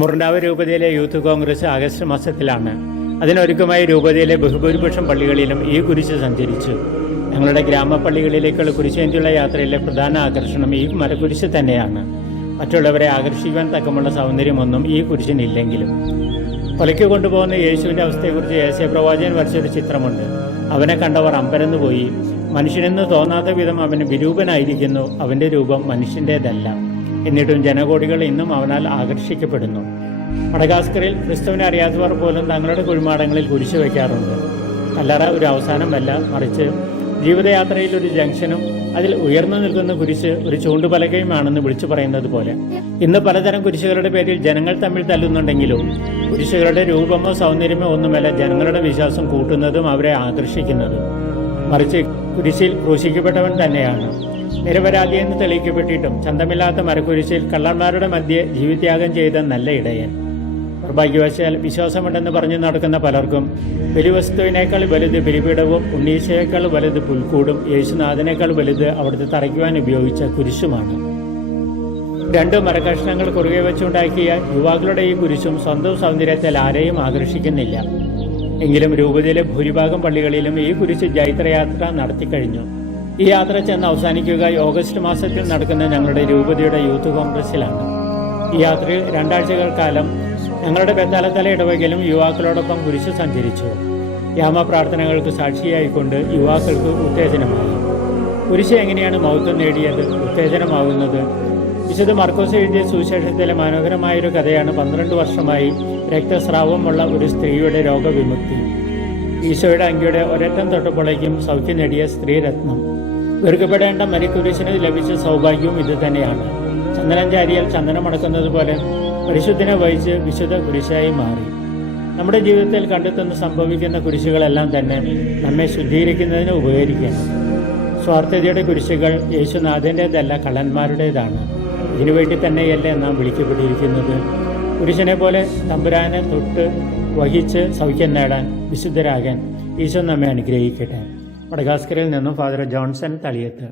മുറണ്ടാവ് രൂപതയിലെ youth Congress August മാസത്തിലാണ്. അതിനൊരുക്കമായി രൂപതയിലെ ബഹുഭൂരിപക്ഷം പള്ളികളിലും ഈ കുരിശ് സഞ്ചരിച്ചു. ഞങ്ങളുടെ ഗ്രാമപ്പള്ളികളിലേക്കുള്ള കുരിശേന്തിയുള്ള യാത്രയിലെ പ്രധാന ആകർഷണം ഈ മരക്കുരിശ് തന്നെയാണ്. മറ്റുള്ളവരെ ആകർഷിക്കുവാൻ തക്കമുള്ള സൗന്ദര്യമൊന്നും ഈ കുരിശിനില്ലെങ്കിലും. കൊലയ്ക്ക് കൊണ്ടുപോകുന്ന യേശുവിൻ്റെ അവസ്ഥയെക്കുറിച്ച് യേശയ്യാ പ്രവാചകൻ വരച്ചൊരു ചിത്രമുണ്ട്. അവനെ കണ്ടവർ അമ്പരന്നു പോയി. മനുഷ്യനെന്ന് തോന്നാത്ത വിധം അവന് വിരൂപനായിരിക്കുന്നു. അവൻ്റെ രൂപം മനുഷ്യൻ്റേതല്ല. എന്നിട്ടും ജനകോടികൾ ഇന്നും അവനാൽ ആകർഷിക്കപ്പെടുന്നു. മഡഗാസ്കറിൽ ക്രിസ്തുവിനെ അറിയാത്തവർ പോലും തങ്ങളുടെ കുഴിമാടങ്ങളിൽ കുരിശ് വയ്ക്കാറുണ്ട്. കല്ലറ ഒരു അവസാനമല്ല, മറിച്ച് ജീവിതയാത്രയിൽ ഒരു ജംഗ്ഷനും അതിൽ ഉയർന്നു നിൽക്കുന്ന കുരിശ് ഒരു ചൂണ്ടുപലകയുമാണെന്ന് വിളിച്ചു പറയുന്നത് പോലെ ഇന്ന് പലതരം കുരിശുകളുടെ പേരിൽ ജനങ്ങൾ തമ്മിൽ തല്ലുന്നുണ്ടെങ്കിലും കുരിശുകളുടെ രൂപമോ സൗന്ദര്യമോ ഒന്നുമല്ല ജനങ്ങളുടെ വിശ്വാസം കൂട്ടുന്നതും അവരെ ആകർഷിക്കുന്നതും. മറിച്ച് കുരിശിൽ ക്രൂശിക്കപ്പെട്ടവൻ തന്നെയാണ്. നിരപരാധിയെന്ന് തെളിയിക്കപ്പെട്ടിട്ടും ചന്തമില്ലാത്ത മരക്കുരിശിൽ കള്ളന്മാരുടെ മധ്യേ ജീവിത്യാഗം ചെയ്ത നല്ല ഇടയൻ. നിർഭാഗ്യവശാൽ വിശ്വാസമുണ്ടെന്ന് പറഞ്ഞു നടക്കുന്ന പലർക്കും ബലിവസ്തുവിനേക്കാൾ വലുത് ബലിപീഠവും ഉണ്ണീശയേക്കാൾ വലുത് പുൽക്കൂടും യേശുനാഥനേക്കാൾ വലുത് അവിടുത്തെ തറയ്ക്കുവാൻ ഉപയോഗിച്ച കുരിശുമാണ്. രണ്ട് മരകഷ്ണങ്ങൾ കുറുകെ വെച്ചുണ്ടാക്കിയ യുവാക്കളുടെ ഈ കുരിശും സ്വന്തം സൗന്ദര്യത്തിൽ ആരെയും ആകർഷിക്കുന്നില്ല. എങ്കിലും രൂപതയിലെ ഭൂരിഭാഗം പള്ളികളിലും ഈ കുരിശ് ജൈത്രയാത്ര നടത്തിക്കഴിഞ്ഞു. ഈ യാത്ര ചെന്ന് അവസാനിക്കുക ഓഗസ്റ്റ് മാസത്തിൽ നടക്കുന്ന ഞങ്ങളുടെ രൂപതയുടെ യൂത്ത് കോൺഗ്രസിലാണ്. ഈ യാത്രയിൽ 2 ആഴ്ചകൾ കാലം ഞങ്ങളുടെ ബെത്താലത്തല ഇടവകയിലും യുവാക്കളോടൊപ്പം കുരിശ് സഞ്ചരിച്ചു. യാമപ്രാർത്ഥനകൾക്ക് സാക്ഷിയായിക്കൊണ്ട് യുവാക്കൾക്ക് ഉത്തേജനമായി. കുരിശ് എങ്ങനെയാണ് മഹത്വം നേടിയത്, ഉത്തേജനമാകുന്നത്? വിശുദ്ധ മർക്കോസ് എഴുതിയ സുവിശേഷത്തിലെ മനോഹരമായൊരു കഥയാണ് 12 വർഷമായി രക്തസ്രാവമുള്ള ഒരു സ്ത്രീയുടെ രോഗവിമുക്തി. ഈശോയുടെ അങ്കിയുടെ ഒരറ്റം തൊട്ടപ്പോഴേക്കും സൗഖ്യം നേടിയ സ്ത്രീരത്നം. വെറുക്കപ്പെടേണ്ട മരിക്കുരിശിന് ലഭിച്ച സൗഭാഗ്യവും ഇത് തന്നെയാണ്. ചന്ദനം ചാരിയാൽ ചന്ദനം അടക്കുന്നത് പോലെ പരിശുദ്ധനെ വഹിച്ച് വിശുദ്ധ കുരിശായി മാറി. നമ്മുടെ ജീവിതത്തിൽ കണ്ടെത്തുന്ന സംഭവിക്കുന്ന കുരിശുകളെല്ലാം തന്നെ നമ്മെ ശുദ്ധീകരിക്കുന്നതിന് ഉപകരിക്കണം. സ്വാർത്ഥതയുടെ കുരിശുകൾ യേശുനാഥൻ്റേതല്ല, കള്ളന്മാരുടേതാണ്. ഇതിനുവേണ്ടി തന്നെയല്ലേ നാം വിളിക്കപ്പെട്ടിരിക്കുന്നത്. കുരിശിനെ പോലെ തമ്പുരാനെ തൊട്ട് വഹിച്ച് സൗഖ്യം നേടാൻ, വിശുദ്ധരാകാൻ ഈശോ നമ്മെ അനുഗ്രഹിക്കട്ടെ. മഡഗാസ്കറിൽ നിന്നും ഫാദർ ജോൺസൺ തളിയത്ത്.